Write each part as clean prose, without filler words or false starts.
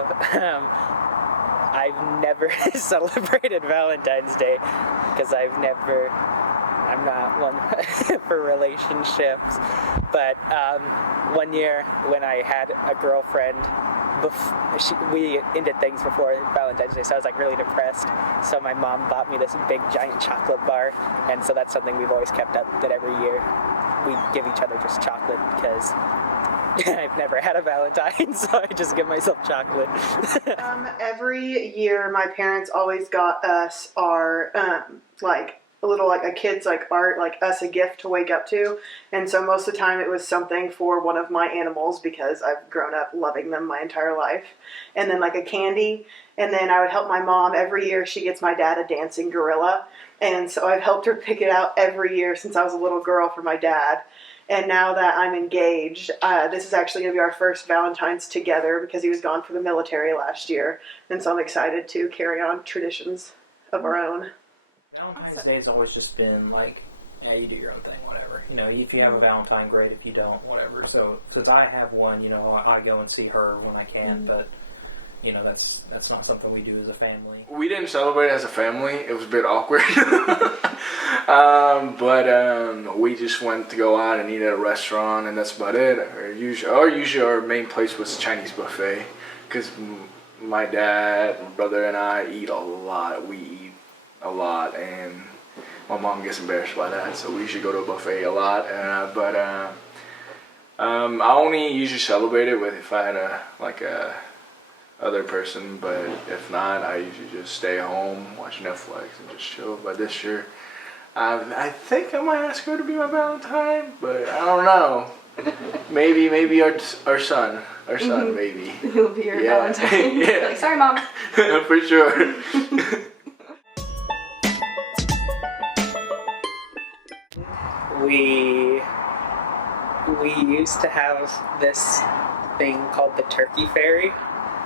So I've never celebrated Valentine's Day because I'm not one for relationships. But one year when I had a girlfriend, we ended things before Valentine's Day, so I was like really depressed. So my mom bought me this big giant chocolate bar, and so that's something we've always kept up, that every year we give each other just chocolate because I've never had a Valentine, so I just give myself chocolate. Every year my parents always got us our like a little like a kid's like art, like us a gift to wake up to. And so most of the time it was something for one of my animals because I've grown up loving them my entire life. And then like a candy. And then I would help my mom every year. She gets my dad a dancing gorilla. And so I've helped her pick it out every year since I was a little girl for my dad. And now that I'm engaged, this is actually going to be our first Valentine's together because he was gone for the military last year. And so I'm excited to carry on traditions of our own. Valentine's Day has always just been like, yeah, you do your own thing, whatever. You know, if you have a Valentine, great. If you don't, whatever. So since I have one, you know, I go and see her when I can, but you know, that's not something we do as a family. We didn't celebrate as a family. It was a bit awkward. But we just went to go out and eat at a restaurant, and that's about it. Usually our main place was Chinese buffet, because my dad, my brother, and I eat a lot. We eat a lot, and my mom gets embarrassed by that, so we usually go to a buffet a lot. But I only usually celebrate it with if I had a other person, but if not, I usually just stay home, watch Netflix, and just chill. But this year, I think I might ask her to be my Valentine, but I don't know. Maybe our son, maybe. He'll be your Valentine. Yeah. Like, sorry, Mom. For sure. We used to have this thing called the Turkey Fairy,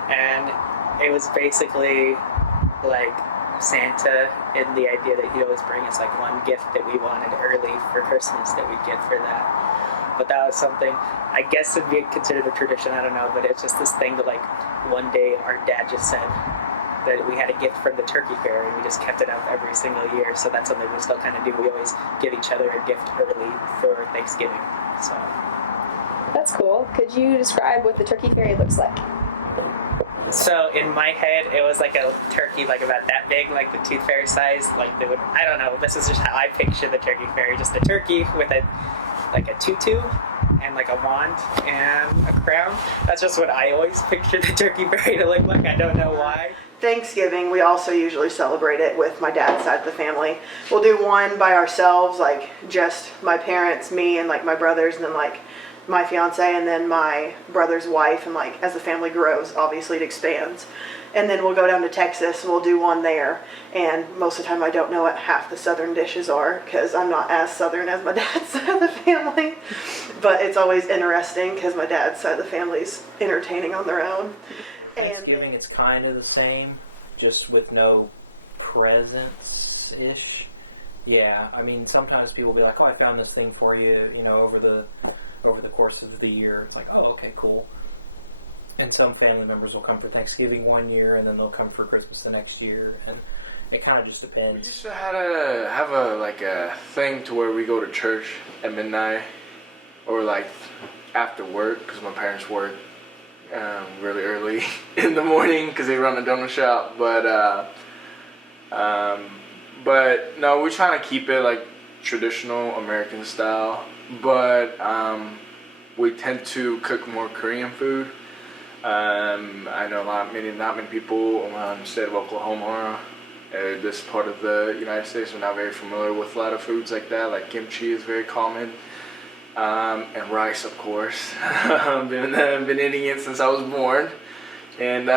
and it was basically like Santa in the idea that he'd always bring us like one gift that we wanted early for Christmas that we'd get for that. But that was something, I guess it'd be considered a tradition, I don't know, but it's just this thing that like one day our dad just said that we had a gift from the Turkey Fairy, and we just kept it up every single year. So that's something we still kind of do. We always give each other a gift early for Thanksgiving. So That's cool. Could you describe what the Turkey Fairy looks like? So in my head, it was like a turkey, like about that big, like the Tooth Fairy size. Like they would, I don't know. This is just how I picture the Turkey Fairy. Just a turkey with a tutu and like a wand and a crown. That's just what I always picture the Turkey Fairy to look like. I don't know why. Thanksgiving, we also usually celebrate it with my dad's side of the family. We'll do one by ourselves, like just my parents, me, and like my brothers, and then like my fiance, and then my brother's wife, and like as the family grows, obviously it expands. And then we'll go down to Texas and we'll do one there. And most of the time I don't know what half the southern dishes are because I'm not as southern as my dad's side of the family. But it's always interesting because my dad's side of the family's entertaining on their own. Thanksgiving, it's kind of the same, just with no presents-ish. Yeah, I mean, sometimes people will be like, oh, I found this thing for you, you know, over the course of the year. It's like, oh, okay, cool. And some family members will come for Thanksgiving one year, and then they'll come for Christmas the next year, and it kind of just depends. We used to have a thing to where we go to church at midnight, or like after work, because my parents work really early in the morning because they run a donut shop. But no, we're trying to keep it like traditional American style. But we tend to cook more Korean food. I know not many people around the state of Oklahoma, this part of the United States, are not very familiar with a lot of foods like that. Like kimchi is very common, and rice, of course. been eating it since I was born, and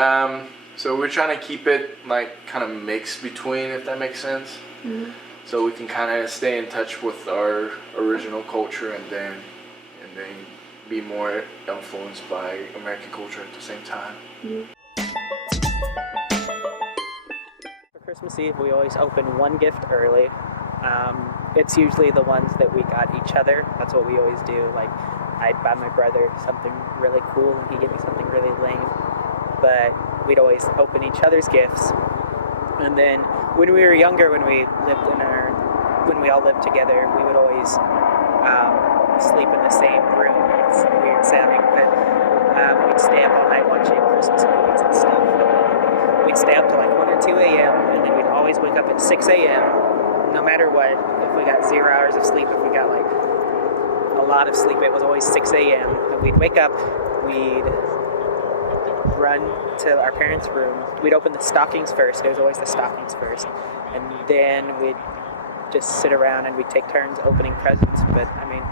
so we're trying to keep it like kind of mixed between, if that makes sense. Mm-hmm. So we can kind of stay in touch with our original culture, and then be more influenced by American culture at the same time. Mm-hmm. For Christmas Eve, we always open one gift early. It's usually the ones that we got each other. That's what we always do. Like, I'd buy my brother something really cool, and he'd give me something really lame. but we'd always open each other's gifts. And then when we were younger, when we all lived together, we would always sleep in the same room. It's weird sounding, but we'd stay up all night watching Christmas movies and stuff. We'd stay up till like 1 or 2 a.m. and then we'd always wake up at 6 a.m. no matter what. If we got 0 hours of sleep, if we got like a lot of sleep, it was always 6 a.m. And we'd wake up, we'd run to our parents' room. We'd open the stockings first. It was always the stockings first. And then we'd just sit around and we'd take turns opening presents. But, I mean,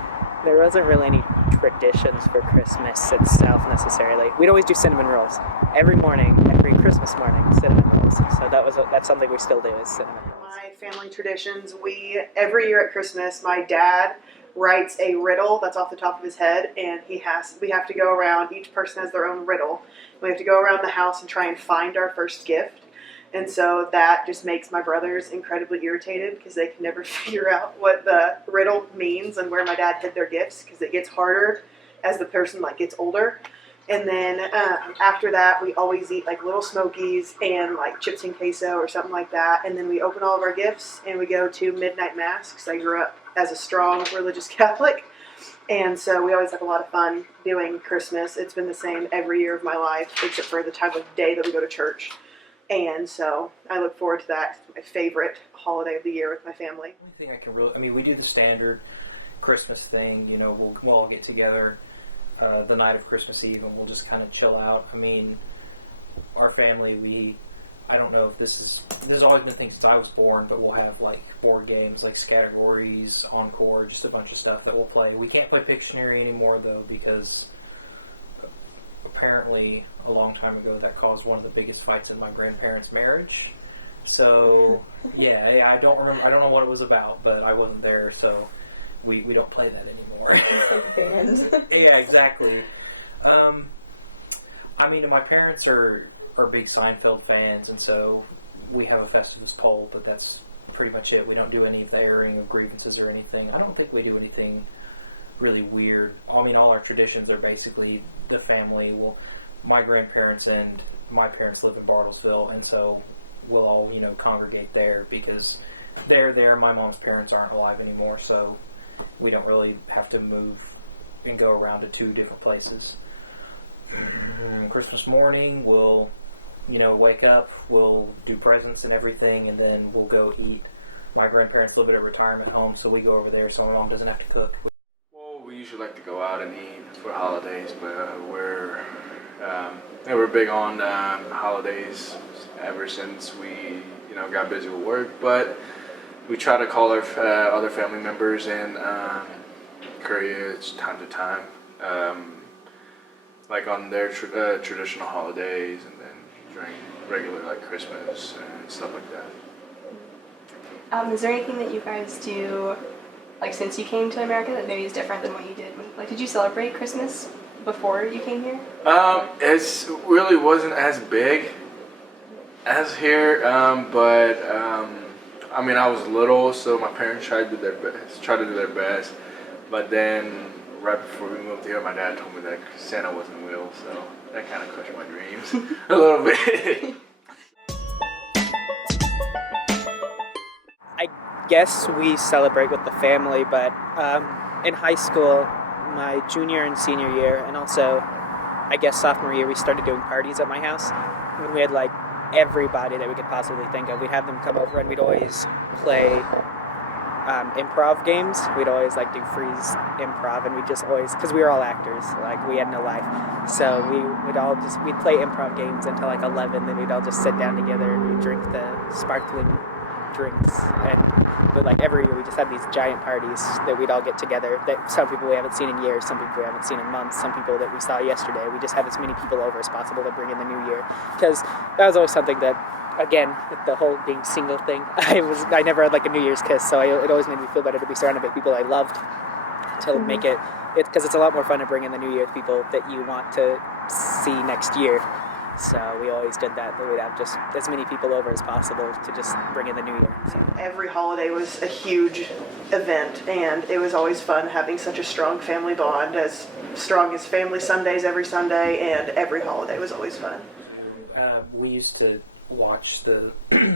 there wasn't really any traditions for Christmas itself necessarily. We'd always do cinnamon rolls. Every morning, every Christmas morning, cinnamon rolls. So that's something we still do is cinnamon rolls. My family traditions, every year at Christmas, my dad writes a riddle that's off the top of his head, and we have to go around, each person has their own riddle. We have to go around the house and try and find our first gift. And so that just makes my brothers incredibly irritated because they can never figure out what the riddle means and where my dad hid their gifts, because it gets harder as the person gets older. And then after that, we always eat like Little Smokies and like chips and queso or something like that. And then we open all of our gifts and we go to midnight mass, because I grew up as a strong religious Catholic. And so we always have a lot of fun doing Christmas. It's been the same every year of my life, except for the time of day that we go to church. And so I look forward to that. It's my favorite holiday of the year with my family. We do the standard Christmas thing. You know, we'll all get together the night of Christmas Eve and we'll just kind of chill out. I mean, our family, I don't know if this has always been a thing since I was born, but we'll have like board games like Categories, Encore, just a bunch of stuff that we'll play. We can't play Pictionary anymore though, because apparently a long time ago that caused one of the biggest fights in my grandparents' marriage. So yeah, I don't know what it was about, but I wasn't there, so we don't play that anymore. Yeah, exactly. I mean, my parents are big Seinfeld fans, and so we have a Festivus poll, but that's pretty much it. We don't do any of the airing of grievances or anything. I don't think we do anything really weird. I mean, all our traditions are basically the family. Well, my grandparents and my parents live in Bartlesville, and so we'll all, congregate there because they're there. My mom's parents aren't alive anymore, so we don't really have to move and go around to 2 different places. Christmas morning, we'll wake up, we'll do presents and everything, and then we'll go eat. My grandparents live at a retirement home, so we go over there so my mom doesn't have to cook. Well, we usually like to go out and eat for holidays, but we're big on holidays ever since we got busy with work. But we try to call our other family members in Korea time to time, like on their traditional holidays, and then during regular like Christmas and stuff like that. Is there anything that you guys do, like since you came to America, that maybe is different than what you did? Did you celebrate Christmas before you came here? It really wasn't as big as here, but I mean, I was little, so my parents tried to do their best. But then, right before we moved here, my dad told me that Santa wasn't real, so that kind of crushed my dreams a little bit. I guess we celebrate with the family, but in high school, my junior and senior year, and also, I guess, sophomore year, we started doing parties at my house. When we had, like, everybody that we could possibly think of. We'd have them come over and we'd always play improv games. We'd always do freeze improv, and we'd just always, because we were all actors, we had no life, so we'd play improv games until 11, then we'd all just sit down together and we'd drink the sparkling drinks. But every year we just have these giant parties that we'd all get together, that some people we haven't seen in years, some people we haven't seen in months, some people that we saw yesterday. We just have as many people over as possible to bring in the new year, because that was always something that, again, with the whole being single thing, I never had a New Year's kiss, so it always made me feel better to be surrounded by people I loved, to make it because it's a lot more fun to bring in the new year with people that you want to see next year. So we always did that we'd have just as many people over as possible to just bring in the new year. So. Every holiday was a huge event, and it was always fun having such a strong family bond, as strong as family Sundays every Sunday, and every holiday was always fun. we used to watch the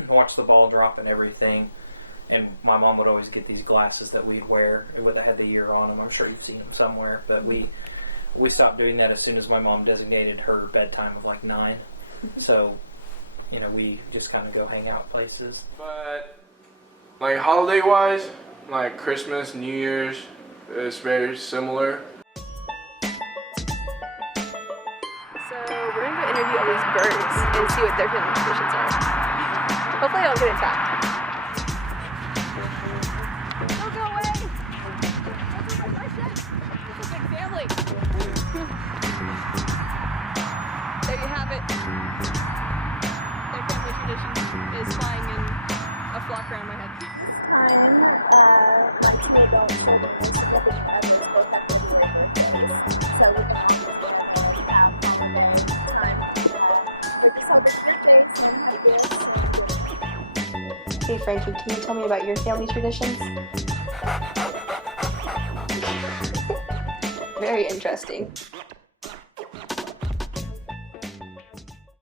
watch the ball drop and everything, and my mom would always get these glasses that we'd wear that had the year on them. I'm sure you've seen them somewhere, but we stopped doing that as soon as my mom designated her bedtime of like 9. So, we just kind of go hang out places. But like holiday wise, like Christmas, New Year's, it's very similar. So we're gonna go interview all these birds and see what their family traditions are. Hopefully I don't get attacked. Don't go away! That's my question! It's a big family! There you have it. Their family tradition is flying in a flock around my head. My 2-year-old children will never travel to their birthdays, so we can all just have holiday time together. It's called the birthday, Hey Frankie, can you tell me about your family traditions? Very interesting.